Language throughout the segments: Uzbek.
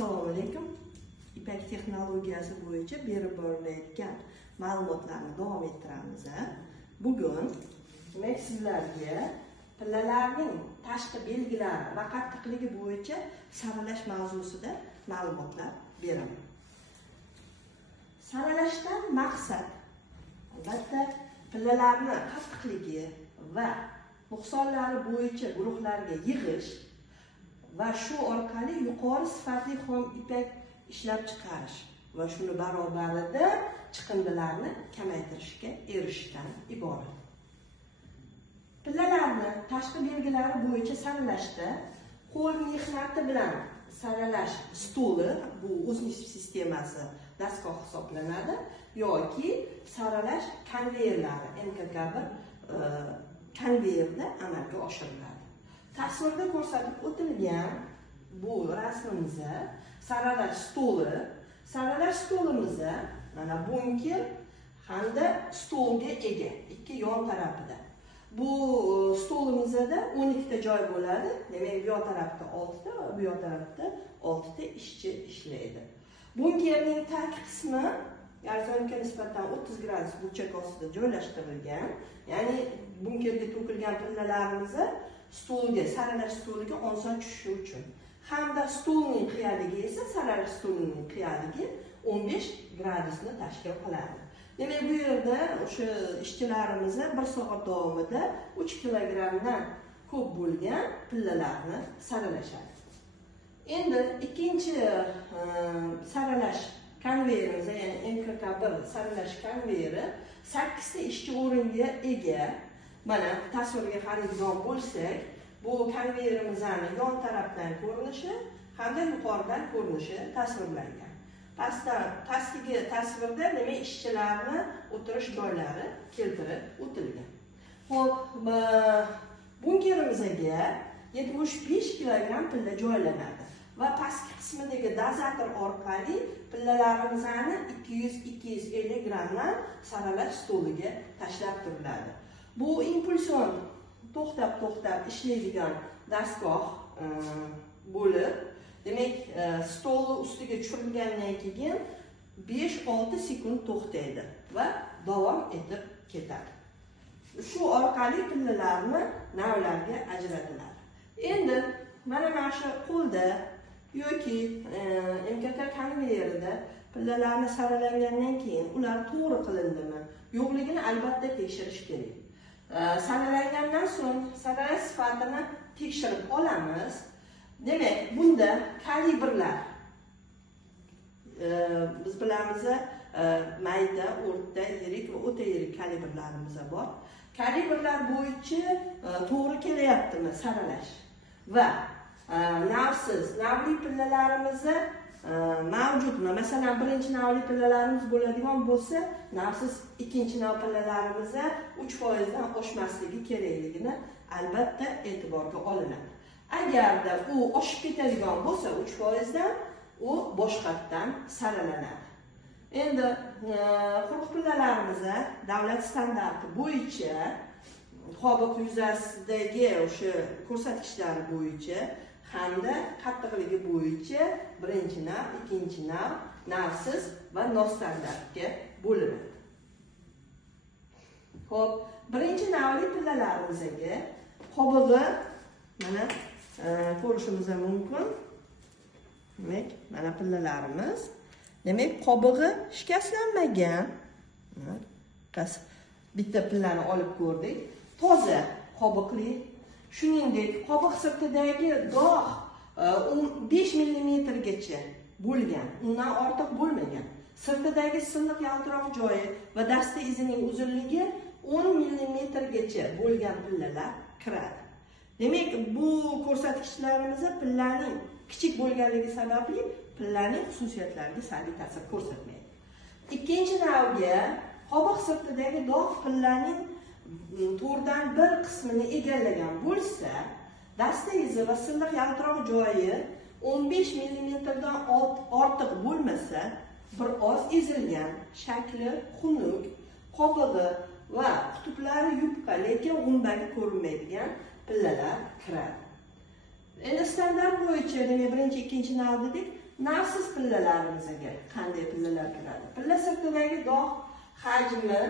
Assalomu alaykum. İpek texnologiyasi bo'yicha berib borilayotgan ma'lumotlarni davom ettiramiz. Bugun demak sizlarga pillalarning tashqi belgilari va qattiqligi bo'yicha saralash mavzusida ma'lumotlar beraman. Saralashdan maqsad albatta pillalarni qattiqligi va nuqsonlari bo'yicha guruhlarga yig'ish va shu orqali yuqori sifatli xom ipak ishlab chiqarish va shuni barobarida chiqindilarni kamaytirishga erishishdan iborat. Pillalarni tashqi belgilari bo'yicha saralashda qo'l mehnati bilan saralash stoli, bu o'zning sistemasi dastgoh hisoblanadi, yoki saralash konveyerlari MKK1 konveyerda amalga oshiriladi. Tasvirda ko'rsatib o'tilgan bu rasmimizda saralash stolimiz mana bunker hamda stolga ega, ikki yon tarafida. Bu stolimizda 12 ta joy bo'ladi. Demak, bu yon tarafda 6 ta va bu yon tarafda 6 ta ishchi ishlaydi. Bunkerning tag qismi garzonga nisbatan 30 gradus burchak ostida joylashtirilgan. Ya'ni bunkerga to'kilgan pillalarimiz stolga, saralash stoliga oson tushishi uchun. Hamda stolning qiyaligi esa saralash stolining qiyaligi 15 gradusni tashkil qiladi. Demak, bu yerda o'sha ishchilarimiz 1 soat davomida 3 kilogramdan ko'p bo'lgan pillalarni saralashadi. Endi ikkinchi saralash konveyerimiz, ya'ni MKK1 saralash konveyeri 8 ta ishchi o'ringa ega. Mana tasvirga qaraydigan bo'lsak, bu konveyerimizning yon tarafdan ko'rinishi hamda yuqoridan ko'rinishi tasvirlangan. Pastdagi tasvirda demak ishchilarni o'tirish joylari keltirib o'tilgan. Xo'p, bunkerimizga 75 kilogram pilla joylanadi va pastki qismidagi dozator orqali pillalarimizni 200-250 grammdan saralash stoliga tashlab turiladi. Bu impulsion to'xtab ishlaydigan dastgoh bo'lib, demak, stolni ustiga tushirilgandan keyin 5-6 sekund to'xtaydi va davom etib ketadi. Shu orqali pillalarni navlarga ajratiladi. Endi mana shu qo'lda yoki MKK konveyerida pillalarni saralangandan keyin ular to'g'ri qilindimi, yo'qligini albatta tekshirish kerak. Saralangandan so'ng saralash sifatini tekshirib olamiz. Demak, bunda kalibrlar biz bilamiz, mayda, o'rta, yirik va o'ta yirik kalibrlarimiz bor. Kalibrlar bo'yicha to'g'ri kelyaptimi saralash va navli pillalarimiz mavjudmi? Masalan, birinchi navli pillalarimiz bo'ladigan bo'lsa, navsiz ikkinchi nav pillalarimiz 3% dan oshmasligi kerakligini albatta e'tiborga olinadi. Agarda u oshib ketadigan bo'lsa 3% dan, u boshqatdan saralanadi. Endi quruq pillalarimiz davlat standarti bo'yicha qobiq yuzasidagi o'sha ko'rsatkichlari bo'yicha hamda qattiqligi bo'yicha birinchi nav, ikkinchi nav, navsiz va nostandartga bo'linadi. Xo'p, birinchi navli pillalarimizga qobig'i mana ko'rishimiz mumkin. Demak, mana pillalarimiz. Demak, qobig'i shikastlanmagan. Bitta pillani olib ko'rdik. Toza qobiqli. Shuningdek, qobiq sirtidagi dog' 5 mm gacha bo'lgan, undan ortiq bo'lmagan. Sirtidagi silliq yaltiroq joyi va dasta izining uzunligi 10 mm gacha bo'lgan pillalar kiradi. Demak, bu ko'rsatkichlarimiz pillaning kichik bo'lganligi sababli pillaning xususiyatlariga salbiy ta'sir ko'rsatmaydi. Ikkinchi navga qobiq sirtidagi dog' pillaning to'rdan bir qismini egallagan bo'lsa, dasta izi va silliq yaltiroq joyi 15 mm dan ortiq bo'lmasa, bir oz ezilgan, shakli xunuk, qobig'i va qutublari yupqa, lekin g'umbagi ko'rinmaydigan pillalar kiradi. Endi standart bo'yicha demak birinchi, ikkinchi nav dedik. navsiz pillalarimizga qanday pillalar kiradi? Pilla sirtidagi dog' hajmi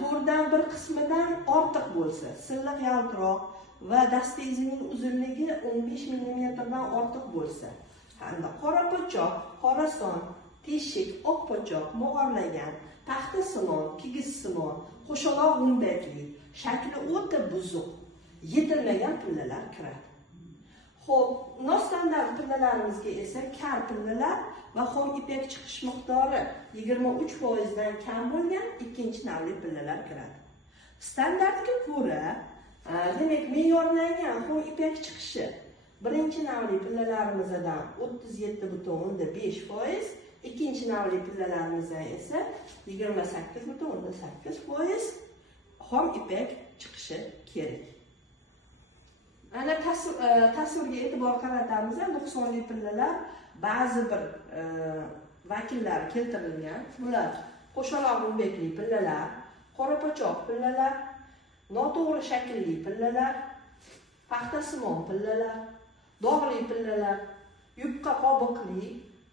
4dan 1 qismidan ortiq bo'lsa, silliq yaltiroq va dasta izining uzunligi 15 mm dan ortiq bo'lsa, hamda qora po'choq, qorason, teshik, oq po'choq, mog'orlagan, paxtasimon, kigizsimon, qo'shaloq g'umbakli, shakli o'ta buzuq, yetilmagan pillalar kiradi. Xo'p, nostandart pillalarimizga esa kar pillalar va xom ipak chiqish miqdori 23% dan kam bo'lgan ikkinchi navli pillalar kiradi. Standartga ko'ra, demak, me'yorlangan xom ipak chiqishi birinchi navli pillalarimizdan 37,5%, ikkinchi navli pillalarimizdan esa 28,8% xom ipak chiqishi kerak. Ana tasvirga e'tibor qaratamiz. Nuqsonli pillalar ba'zi bir vakillari keltirilgan. Bular qo'shaloq g'umbakli pillalar, qora po'choq pillalar, noto'g'ri shaklli pillalar, paxtasimon pillalar, dog'li pillalar, yupqa qobiqli,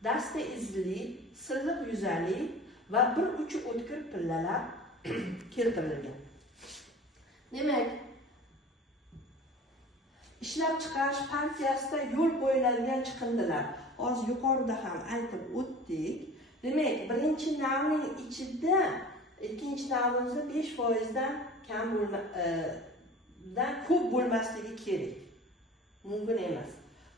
dasta izli, silliq yuzali va bir uchi o'tkir pillalar keltirilgan. Demak, ishlab chiqarish partiyasida yo'l qo'yiladigan chiqindilar. Hozir yuqorida ham aytib o'tdik. Demak, birinchi navning ichida ikkinchi navimizda 5% dan kam ko'p bo'lmasligi kerak. Mumkin emas.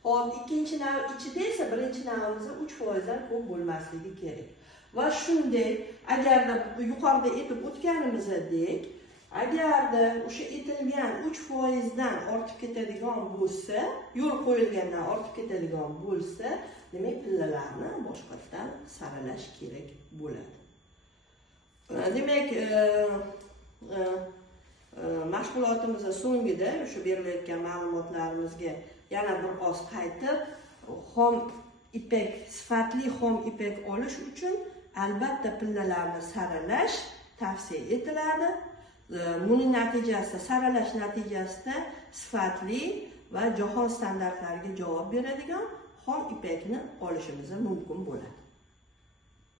Hop, ikkinchi nav ichida esa birinchi navimizda 3% dan ko'p bo'lmasligi kerak. Va shunday, agarda yuqorida aytib o'tganimizdek, agarda o'sha etilgan 3% dan ortib ketadigan bo'lsa, yo'l qo'yilgandan ortib ketadigan bo'lsa, demak pillalarni boshqatdan saralash kerak bo'ladi. Demak, mashg'ulotimizning so'ngida o'sha berilayotgan ma'lumotlarimizga yana bir oz qaytib, xom ipak, sifatli xom ipak olish uchun albatta pillalarni saralash tavsiya etiladi. Buning natijasida, saralash natijasida sifatli va jahon standartlariga javob beradigan xom ipakni olishimiz mumkin bo'ladi.